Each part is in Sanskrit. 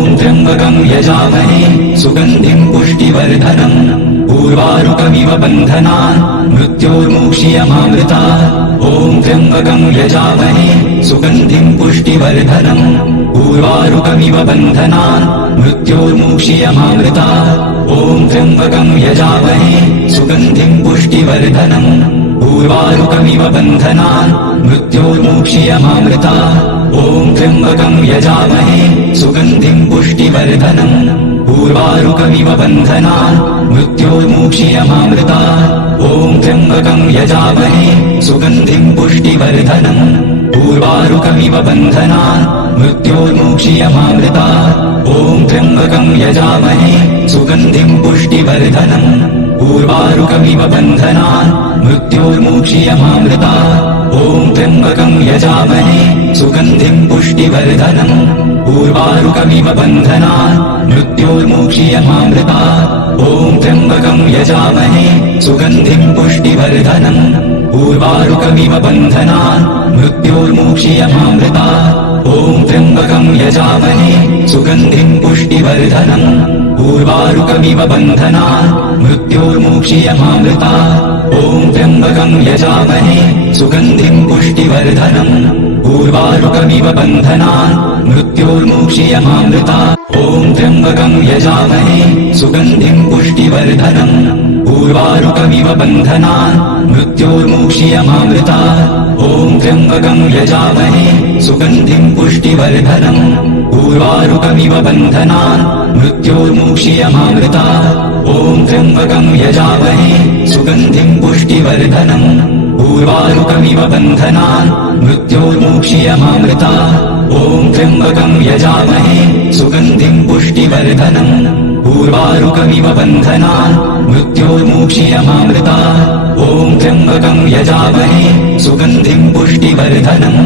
ॐ त्र्यम्बकं यजामहे सुगन्धिं पुष्टिवर्धनम् उर्वारुकमिव बन्धनान् मृत्योर्मुक्षीयमामृतात् ॐ त्र्यम्बकं यजामहे सुगन्धिं पुष्टिवर्धनम् उर्वारुकमिव बन्धनान् मृत्योर्मुक्षीयमामृतात् ॐ त्र्यम्बकं यजामहे सुगन्धिं पुष्टिवर्धनम् उर्वारुकमिव बन्धनान् मृत्योर्मुक्षीयमामृतात् ॐ त्र्यम्बकं यजामहे सुगन्धिं पुष्टिवर्धनम् उर्वारुकमिव बन्धनान् मृत्योर्मुक्षीयमामृतात् ॐ त्र्यम्बकं यजामहे सुगन्धिं पुष्टिवर्धनम् उर्वारुकमिव बन्धनान् मृत्योर्मुक्षीयमामृतात् ॐ त्र्यम्बकं यजामहे सुगन्धिं पुष्टिवर्धनम् उर्वारुकमिव बन्धनान् मृत्योर्मुक्षीयमामृतात् ॐ त्र्यम्बकं यजामहे सुगन्धिं पुष्टिवर्धनम् उर्वारुकमिव बन्धनान् मृत्योर्मुक्षीयमामृतात् ॐ त्र्यम्बकं यजामहे सुगन्धिं पुष्टिवर्धनम् उर्वारुकमिव बन्धनान् मृत्योर्मुक्षीयमामृतात् ॐ त्र्यम्बकं यजामहे सुगन्धिं पुष्टिवर्धनम् उर्वारुकमिव बन्धनान् मृत्योर्मुक्षीयमामृतात् ॐ त्र्यम्बकं यजामहे सुगन्धिं पुष्टिवर्धनम् उर्वारुकमिव बन्धनान् मृत्योर्मुक्षीयमामृतात् ॐ त्र्यम्बकं यजामहे सुगन्धिं पुष्टिवर्धनम् उर्वारुकमिव बन्धनान् मृत्योर्मुक्षीयमामृतात् ॐ त्र्यम्बकं यजामहे सुगन्धिं पुष्टिवर्धनम् उर्वारुकमिव बन्धनान् मृत्योर्मुक्षीयमामृतात् ॐ त्र्यम्बकं यजामहे सुगन्धिं पुष्टिवर्धनम् उर्वारुकमिव बन्धनान् मृत्योर्मुक्षीयमामृतात् ॐ त्र्यम्बकं यजामहे सुगन्धिं पुष्टिवर्धनम्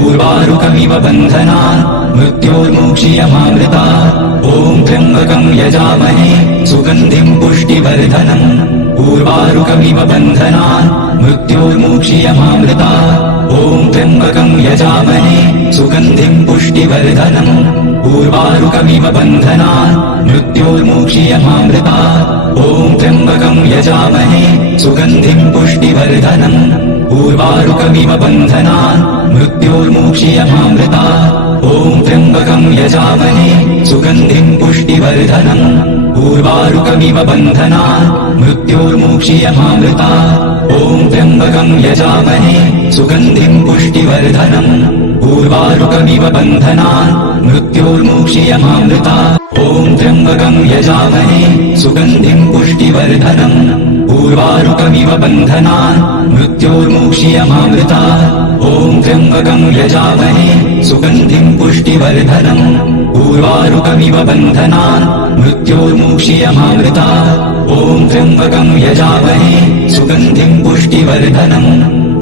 उर्वारुकमिव बन्धनान् मृत्योर्मुक्षीयमामृतात् ॐ त्र्यम्बकं यजामहे सुगन्धिं पुष्टिवर्धनम् उर्वारुकमिव बन्धनान् मृत्योर्मुक्षीयमामृतात् ॐ त्र्यम्बकं यजामहे सुगन्धिं पुष्टिवर्धनम् उर्वारुकमिव बन्धनान् मृत्योर्मुक्षीयमामृतात् ॐ त्र्यम्बकं यजामहे सुगन्धिं पुष्टिवर्धनम् उर्वारुकमिव बन्धनान् मृत्योर्मुक्षीयमामृतात् ॐ त्र्यम्बकं यजामहे सुगन्धिं पुष्टिवर्धनम् उर्वारुकमिव बन्धनान् मृत्योर्मुक्षीयमामृतात् ॐ त्र्यम्बकं यजामहे सुगन्धिं पुष्टिवर्धनम् उर्वारुकमिव बन्धनान् मृत्योर्मुक्षीयमामृतात् ॐ त्र्यम्बकं यजामहे सुगन्धिं पुष्टिवर्धनम् उर्वारुकमिव बन्धनान् मृत्योर्मुक्षीयमामृतात् ॐ त्र्यम्बकं यजामहे सुगन्धिं पुष्टिवर्धनम् उर्वारुकमिव बन्धनान् मृत्योर्मुक्षीयमामृतात् ॐ त्र्यम्बकं यजामहे सुगन्धिं पुष्टिवर्धनम् उर्वारुकमिव बन्धनान् मृत्योर्मुक्षीयमामृतात् ॐ त्र्यम्बकं यजामहे सुगन्धिं पुष्टिवर्धनम्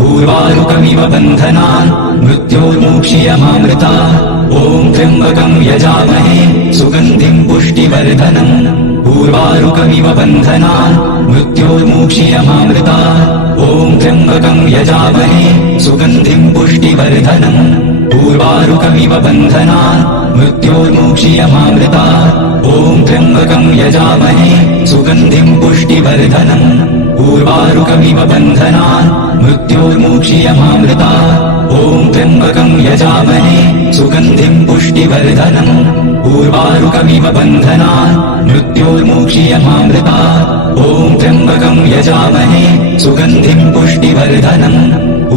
उर्वारुकमिव बन्धनान् मृत्योर्मुक्षीयमामृतात् ॐ त्र्यम्बकं यजामहे सुगन्धिं पुष्टिवर्धनम् उर्वारुकमिव बन्धनान् मृत्योर्मुक्षीयमामृतात् ॐ त्र्यम्बकं यजामहे सुगन्धिं पुष्टिवर्धनम् उर्वारुकमिव बन्धनान् मृत्योर्मुक्षीयमामृतात् ॐ त्र्यम्बकं यजामहे सुगन्धिं पुष्टिवर्धनम् उर्वारुकमिव बन्धनान् मृत्योर्मुक्षीयमामृतात् ॐ त्र्यम्बकं यजामहे सुगन्धिं पुष्टिवर्धनम् उर्वारुकमिव बन्धनान् मृत्योर्मुक्षीयमामृतात् ॐ त्र्यम्बकं यजामहे सुगन्धिं पुष्टिवर्धनम्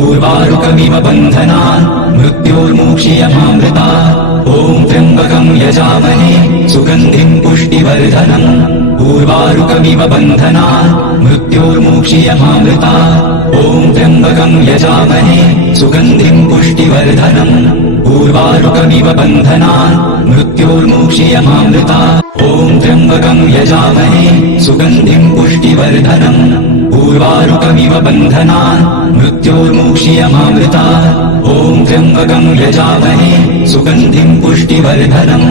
उर्वारुकमिव बन्धनान् मृत्योर्मुक्षीयमामृतात् ॐ त्र्यम्बकं यजामहे सुगन्धिं पुष्टिवर्धनम् उर्वारुकमिव बन्धनान् मृत्योर्मुक्षीयमामृतात् ॐ त्र्यम्बकं यजामहे सुगन्धिं पुष्टिवर्धनम् उर्वारुकमिव बन्धनान् मृत्योर्मुक्षीयमामृतात् ॐ त्र्यम्बकं यजामहे सुगन्धिं पुष्टिवर्धनम् उर्वारुकमिव बन्धनान् मृत्योर्मुक्षीयमामृतात् ॐ त्र्यम्बकं यजामहे सुगन्धिं पुष्टिवर्धनम्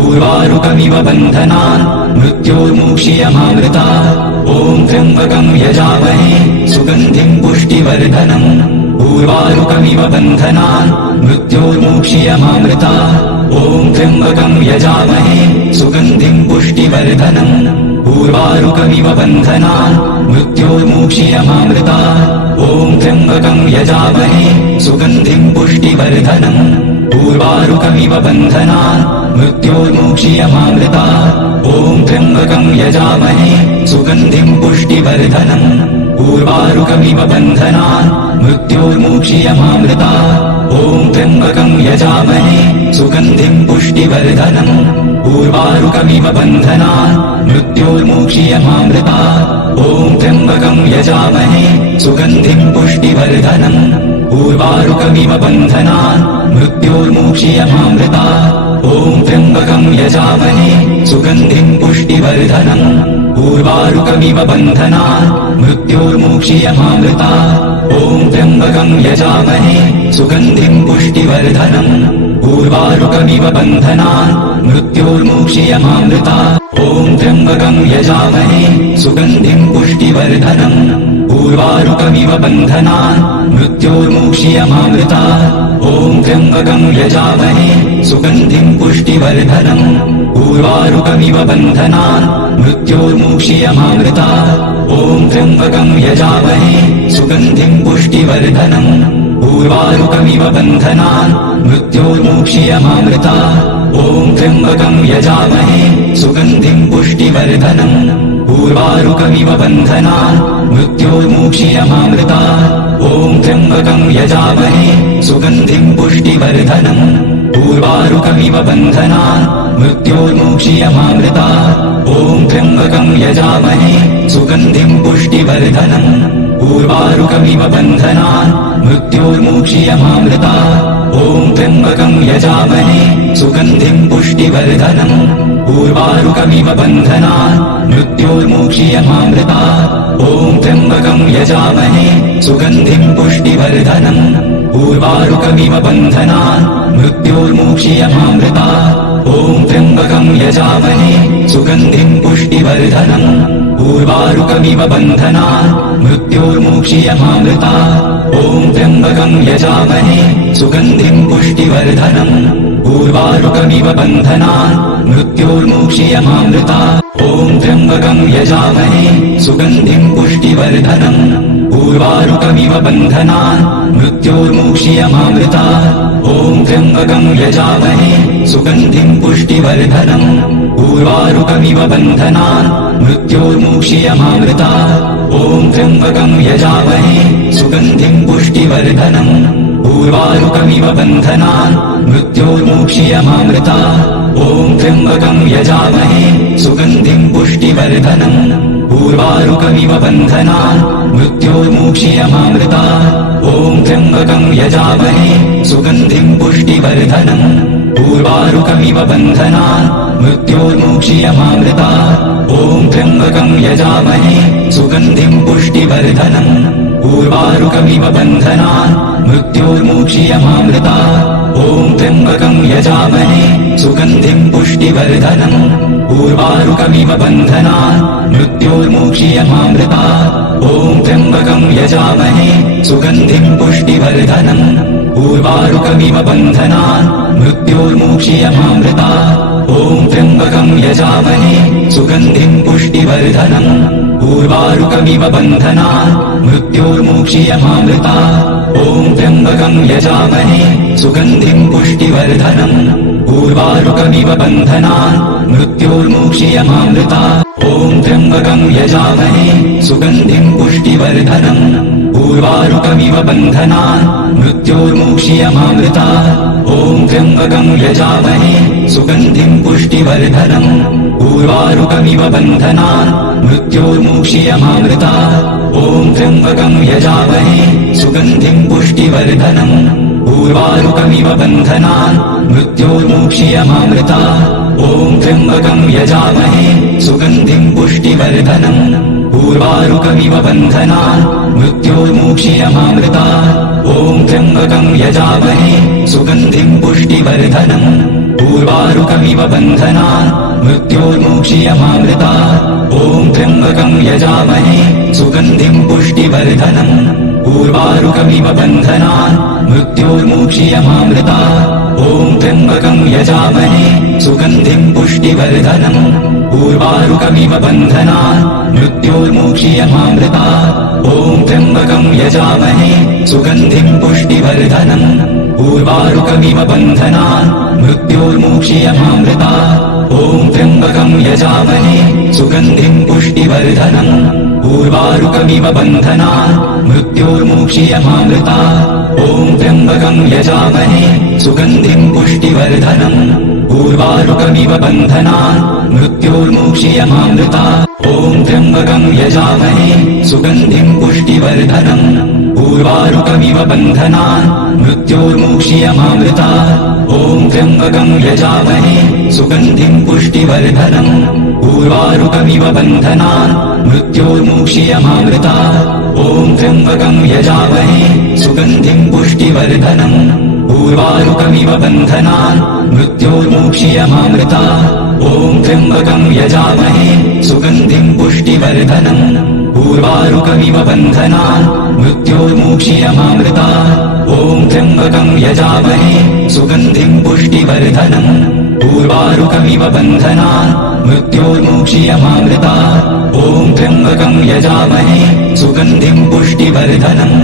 उर्वारुकमिव बन्धनान् मृत्योर्मुक्षीयमामृतात् ॐ त्र्यम्बकं यजामहे सुगन्धिं पुष्टिवर्धनम् उर्वारुकमिव बन्धनान् मृत्योर्मुक्षीयमामृतात् ॐ त्र्यम्बकं यजामहे सुगन्धिं पुष्टिवर्धनम् उर्वारुकमिव बन्धनान् मृत्योर्मुक्षीयमामृतात् ॐ त्र्यम्बकं यजामहे सुगन्धिं पुष्टिवर्धनम् उर्वारुकमिव बन्धनान् मृत्योर्मुक्षीयमामृतात् ॐ त्र्यम्बकं यजामहे सुगन्धिं पुष्टिवर्धनम् उर्वारुकमिव बन्धनान् मृत्योर्मुक्षीयमामृतात् ॐ त्र्यम्बकं यजामहे सुगन्धिं पुष्टिवर्धनम् उर्वारुकमिव बन्धनान् मृत्योर्मुक्षीयमामृतात् ॐ त्र्यम्बकं यजामहे सुगन्धिं पुष्टिवर्धनम् उर्वारुकमिव बन्धनान् मृत्योर्मुक्षीयमामृतात् ॐ त्र्यम्बकं यजामहे सुगन्धिं पुष्टिवर्धनम् उर्वारुकमिव बन्धनान् मृत्योर्मुक्षीयमामृतात् ॐ त्र्यम्बकं यजामहे सुगन्धिं पुष्टिवर्धनम् उर्वारुकमिव बन्धनान् मृत्योर्मुक्षीयमामृतात् ॐ त्र्यम्बकं यजामहे सुगन्धिं पुष्टिवर्धनम् उर्वारुकमिव बन्धनान् मृत्योर्मुक्षीयमामृतात् ॐ त्र्यम्बकं यजामहे सुगन्धिं पुष्टिवर्धनम् उर्वारुकमिव बन्धनान् मृत्योर्मुक्षीयमामृतात् ॐ त्र्यम्बकं यजामहे सुगन्धिं पुष्टिवर्धनम् उर्वारुकमिव बन्धनान् मृत्योर्मुक्षीयमामृतात् ॐ त्र्यम्बकं यजामहे सुगन्धिं पुष्टिवर्धनम् उर्वारुकमिव बन्धनान् मृत्योर्मुक्षीयमामृतात् ॐ त्र्यम्बकं यजामहे सुगन्धिं पुष्टिवर्धनम् उर्वारुकमिव बन्धनान् मृत्योर्मुक्षीयमामृतात् ॐ त्र्यम्बकं यजामहे सुगन्धिं पुष्टिवर्धनम् उर्वारुकमिव बन्धनान् मृत्योर्मुक्षीयमामृतात् ॐ त्र्यम्बकं यजामहे सुगन्धिं पुष्टिवर्धनम् उर्वारुकमिव बन्धनान् मृत्योर्मुक्षीयमामृतात् ॐ त्र्यम्बकं यजामहे सुगन्धिं पुष्टिवर्धनम् उर्वारुकमिव बन्धनान् मृत्योर्मुक्षीयमामृतात् ॐ त्र्यम्बकं यजामहे सुगन्धिं पुष्टिवर्धनम् उर्वारुकमिव बन्धनान् मृत्योर्मुक्षीयमामृतात् ॐ त्र्यम्बकं यजामहे सुगन्धिं पुष्टिवर्धनम् उर्वारुकमिव बन्धनान् मृत्योर्मुक्षीयमामृतात् ॐ त्र्यम्बकं यजामहे सुगन्धिं पुष्टिवर्धनम् उर्वारुकमिव बन्धनान् मृत्योर्मुक्षीयमामृतात् ॐ त्र्यम्बकं यजामहे सुगन्धिं पुष्टिवर्धनम् उर्वारुकमिव बन्धनान् मृत्योर्मुक्षीयमामृतात् ॐ त्र्यम्बकं यजामहे सुगन्धिं पुष्टिवर्धनम् उर्वारुकमिव बन्धनान् मृत्योर्मुक्षीयमामृतात् ॐ त्र्यम्बकं यजामहे सुगन्धिं पुष्टिवर्धनम् उर्वारुकमिव बन्धनान् मृत्योर्मुक्षीयमामृतात् ॐ त्र्यम्बकं यजामहे सुगन्धिं पुष्टिवर्धनम् उर्वारुकमिव बन्धनान् मृत्योर्मुक्षीयमामृतात् ॐ त्र्यम्बकं यजामहे सुगन्धिं पुष्टिवर्धनम् उर्वारुकमिव बन्धनान् मृत्योर्मुक्षीयमामृतात् ॐ त्र्यम्बकं यजामहे सुगन्धिं पुष्टिवर्धनम् उर्वारुकमिव बन्धनान् मृत्योर्मुक्षीयमामृतात् ॐ त्र्यम्बकं यजामहे सुगन्धिं पुष्टिवर्धनम् उर्वारुकमिव बन्धनान् मृत्योर्मुक्षीयमामृतात् ॐ त्र्यम्बकं यजामहे सुगन्धिं पुष्टिवर्धनम् उर्वारुकमिव बन्धनान् मृत्योर्मुक्षीयमामृतात् ॐ त्र्यम्बकं यजामहे सुगन्धिं पुष्टिवर्धनम् उर्वारुकमिव बन्धनान् मृत्योर्मुक्षीयमामृतात् ॐ त्र्यम्बकं यजामहे सुगन्धिं पुष्टिवर्धनम् उर्वारुकमिव बन्धनान् मृत्योर्मुक्षीयमामृतात् ॐ त्र्यम्बकं यजामहे सुगन्धिं पुष्टिवर्धनम् उर्वारुकमिव बन्धनान् मृत्योर्मुक्षीयमामृतात् ॐ त्र्यम्बकं यजामहे सुगन्धिं पुष्टिवर्धनम् उर्वारुकमिव बन्धनान् मृत्योर्मुक्षीयमामृतात् ॐ त्र्यम्बकं यजामहे सुगन्धिं पुष्टिवर्धनम् उर्वारुकमिव बन्धनान् मृत्योर्मुक्षीयमामृतात् ॐ त्र्यम्बकं यजामहे सुगन्धिं पुष्टिवर्धनम् उर्वारुकमिव बन्धनान् मृत्योर्मुक्षीयमामृतात् ॐ त्र्यम्बकं यजामहे सुगन्धिं पुष्टिवर्धनम् उर्वारुकमिव बन्धनान् मृत्योर्मुक्षीयमामृतात् ॐ त्र्यम्बकं यजामहे सुगन्धिं पुष्टिवर्धनम् उर्वारुकमिव बन्धनान् मृत्योर्मुक्षीयमामृतात् ॐ त्र्यम्बकं यजामहे सुगन्धिं पुष्टिवर्धनम् उर्वारुकमिव बन्धनान् मृत्योर्मुक्षीयमामृतात् ॐ त्र्यम्बकं यजामहे सुगन्धिं पुष्टिवर्धनम् उर्वारुकमिव बन्धनान् मृत्योर्मुक्षीयमामृतात् ॐ त्र्यम्बकं यजामहे सुगन्धिं पुष्टिवर्धनम् उर्वारुकमिव बन्धनान् मृत्योर्मुक्षीयमामृतात् ॐ त्र्यम्बकं यजामहे सुगन्धिं पुष्टिवर्धनम् उर्वारुकमिव बन्धनान् मृत्योर्मुक्षीयमामृतात् ॐ त्र्यम्बकं यजामहे सुगन्धिं पुष्टिवर्धनम् उर्वारुकमिव बन्धनान् मृत्योर्मुक्षीयमामृतात् ॐ त्र्यम्बकं यजामहे सुगन्धिं पुष्टिवर्धनम् उर्वारुकमिव बन्धनान् मृत्योर्मुक्षीयमामृतात् ॐ त्र्यम्बकं यजामहे सुगन्धिं पुष्टिवर्धनम् उर्वारुकमिव बन्धनान् मृत्योर्मुक्षीयमामृतात् ॐ त्र्यम्बकं यजामहे सुगन्धिं पुष्टिवर्धनम् उर्वारुकमिव बन्धनान् मृत्योर्मुक्षीयमामृतात् ॐ त्र्यम्बकं यजामहे सुगन्धिं पुष्टिवर्धनम्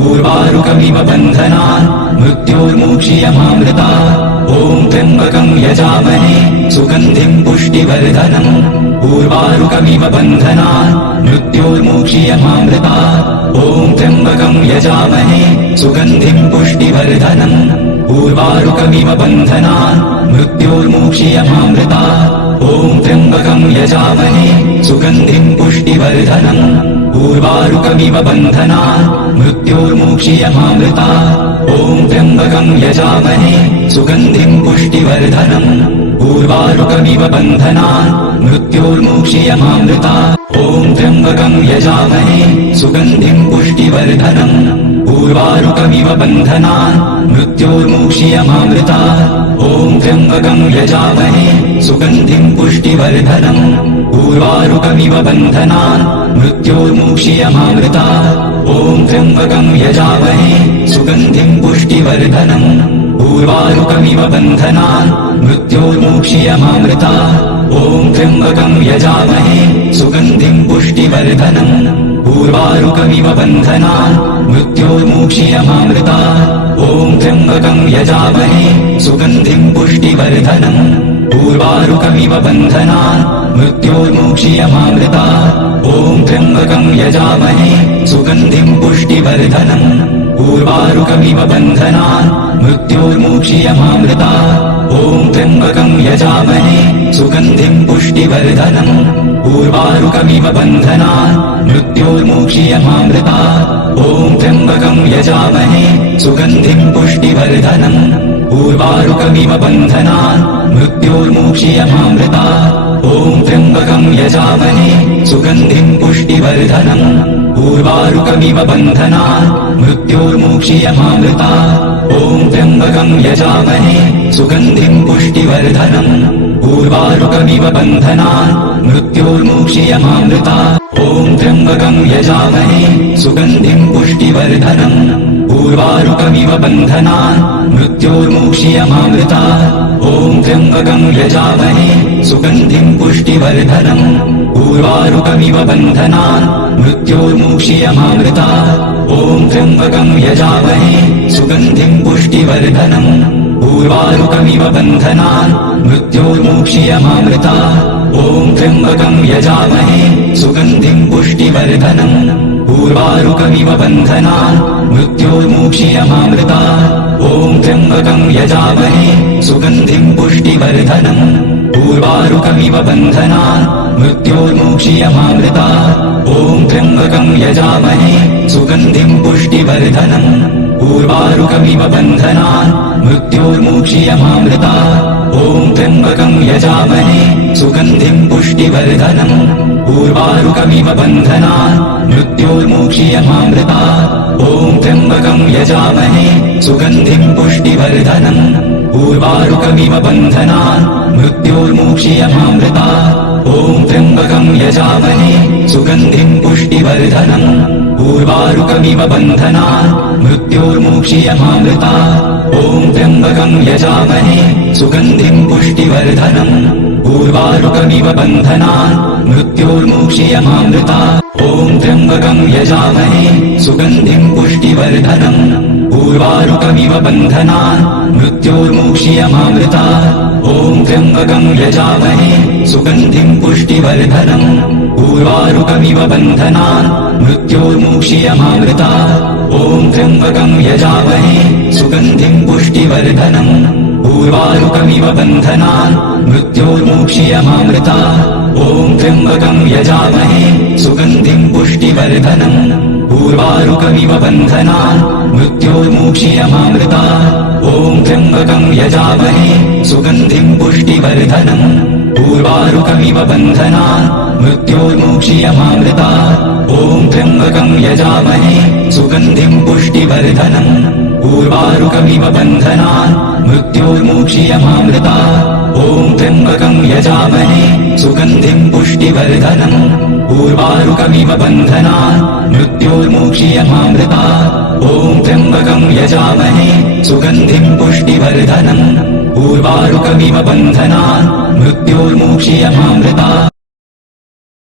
उर्वारुकमिव बन्धनान् मृत्योर्मुक्षीयमामृतात् ॐ त्र्यम्बकं यजामहे सुगन्धिं पुष्टिवर्धनम् उर्वारुकमिव बन्धनान् मृत्योर्मुक्षीयमामृतात् ॐ त्र्यम्बकं यजामहे सुगन्धिं पुष्टिवर्धनम् उर्वारुकमिव बन्धनान् मृत्योर्मुक्षीयमामृतात् ॐ त्र्यम्बकं यजामहे सुगन्धिं पुष्टिवर्धनम् उर्वारुकमिव बन्धनान् मृत्योर्मुक्षीयमामृतात् ॐ त्र्यम्बकं यजामहे सुगन्धिं पुष्टिवर्धनम् उर्वारुकमिव बन्धनान् मृत्योर्मुक्षीयमामृतात् ॐ त्र्यम्बकं यजामहे सुगन्धिं पुष्टिवर्धनम् उर्वारुकमिव बन्धनान् मृत्योर्मुक्षीयमामृतात् ॐ त्र्यम्बकं यजामहे सुगन्धिं पुष्टिवर्धनम् उर्वारुकमिव बन्धनान् मृत्योर्मुक्षीयमामृतात् ॐ त्र्यम्बकं यजामहे सुगन्धिं पुष्टिवर्धनम् उर्वारुकमिव बन्धनान् मृत्योर्मुक्षीयमामृतात् ॐ त्र्यम्बकं यजामहे सुगन्धिं पुष्टिवर्धनम् उर्वारुकमिव बन्धनान् मृत्योर्मुक्षीयमामृतात् ॐ त्र्यम्बकं यजामहे सुगन्धिं पुष्टिवर्धनम् उर्वारुकमिव बन्धनान् मृत्योर्मुक्षीयमामृतात् ॐ त्र्यम्बकं यजामहे सुगन्धिं पुष्टिवर्धनम् उर्वारुकमिव बन्धनान् मृत्योर्मुक्षीयमामृतात् ॐ त्र्यम्बकं यजामहे सुगन्धिं पुष्टिवर्धनम् उर्वारुकमिव बन्धनान् मृत्योर्मुक्षीयमामृतात् ॐ त्र्यम्बकं यजामहे सुगन्धिं पुष्टिवर्धनम् उर्वारुकमिव बन्धनान् मृत्योर्मुक्षीयमामृतात् ॐ त्र्यम्बकं यजामहे सुगन्धिं पुष्टिवर्धनम् उर्वारुकमिव बन्धनान् मृत्योर्मुक्षीयमामृतात् ॐ त्र्यम्बकं यजामहे सुगन्धिं पुष्टिवर्धनम् उर्वारुकमिव बन्धनान् मृत्योर्मुक्षीयमामृतात् ॐ त्र्यम्बकं यजामहे सुगन्धिं पुष्टिवर्धनम् उर्वारुकमिव बन्धनान् मृत्योर्मुक्षीयमामृतात् ॐ त्र्यम्बकं यजामहे सुगन्धिं पुष्टिवर्धनम् उर्वारुकमिव बन्धनान् मृत्योर्मुक्षीयमामृतात् ॐ त्र्यम्बकं यजामहे सुगन्धिं पुष्टिवर्धनम् उर्वारुकमिव बन्धनान् मृत्योर्मुक्षीयमामृतात् ॐ त्र्यम्बकं यजामहे सुगन्धिं पुष्टिवर्धनम् उर्वारुकमिव बन्धनान् मृत्योर्मुक्षीयमामृतात् ॐ त्र्यम्बकं यजामहे सुगन्धिं पुष्टिवर्धनम् उर्वारुकमिव बन्धनान् मृत्योर्मुक्षीयमामृतात् ॐ त्र्यम्बकं यजामहे सुगन्धिं पुष्टिवर्धनम् उर्वारुकमिव बन्धनान् मृत्योर्मुक्षीयमामृतात् ॐ त्र्यम्बकं यजामहे सुगन्धिं पुष्टिवर्धनम् उर्वारुकमिव बन्धनान् मृत्योर्मुक्षीयमामृतात् ॐ त्र्यम्बकं यजामहे सुगन्धिं पुष्टिवर्धनम् उर्वारुकमिव बन्धनान् मृत्योर्मुक्षीयमामृतात् ॐ त्र्यम्बकं यजामहे सुगन्धिं पुष्टिवर्धनम् उर्वारुकमिव बन्धनान् मृत्योर्मुक्षीयमामृतात् ॐ त्र्यम्बकं यजामहे सुगन्धिं पुष्टिवर्धनम् उर्वारुकमिव बन्धनान् मृत्योर्मुक्षीयमामृतात् ॐ त्र्यम्बकं यजामहे सुगन्धिं पुष्टिवर्धनम् उर्वारुकमिव बन्धनान् मृत्योर्मुक्षीयमामृतात् ॐ त्र्यम्बकं यजामहे सुगन्धिं पुष्टिवर्धनम् उर्वारुकमिव बन्धनान् मृत्योर्मुक्षीयमामृतात् ॐ त्र्यम्बकं यजामहे सुगन्धिं पुष्टिवर्धनम् उर्वारुकमिव बन्धनान् मृत्योर्मुक्षीयमामृतात् ॐ त्र्यम्बकं यजामहे सुगन्धिं पुष्टिवर्धनम् उर्वारुकमिव बन्धनान् मृत्योर्मुक्षीयमामृतात् ॐ त्र्यम्बकं यजामहे सुगन्धिं पुष्टिवर्धनम् उर्वारुकमिव बन्धनान् मृत्योर्मुक्षीयमामृतात् ॐ त्र्यम्बकं यजामहे सुगन्धिं पुष्टिवर्धनम् उर्वारुकमिव बन्धनान् मृत्योर्मुक्षीयमामृतात् ॐ त्र्यम्बकं यजामहे सुगन्धिं पुष्टिवर्धनम् उर्वारुकमिव बन्धनान् मृत्योर्मुक्षीयमामृतात् ॐ त्र्यम्बकं यजामहे सुगन्धिं पुष्टिवर्धनम् उर्वारुकमिव बन्धनान् मृत्योर्मुक्षीयमामृतात्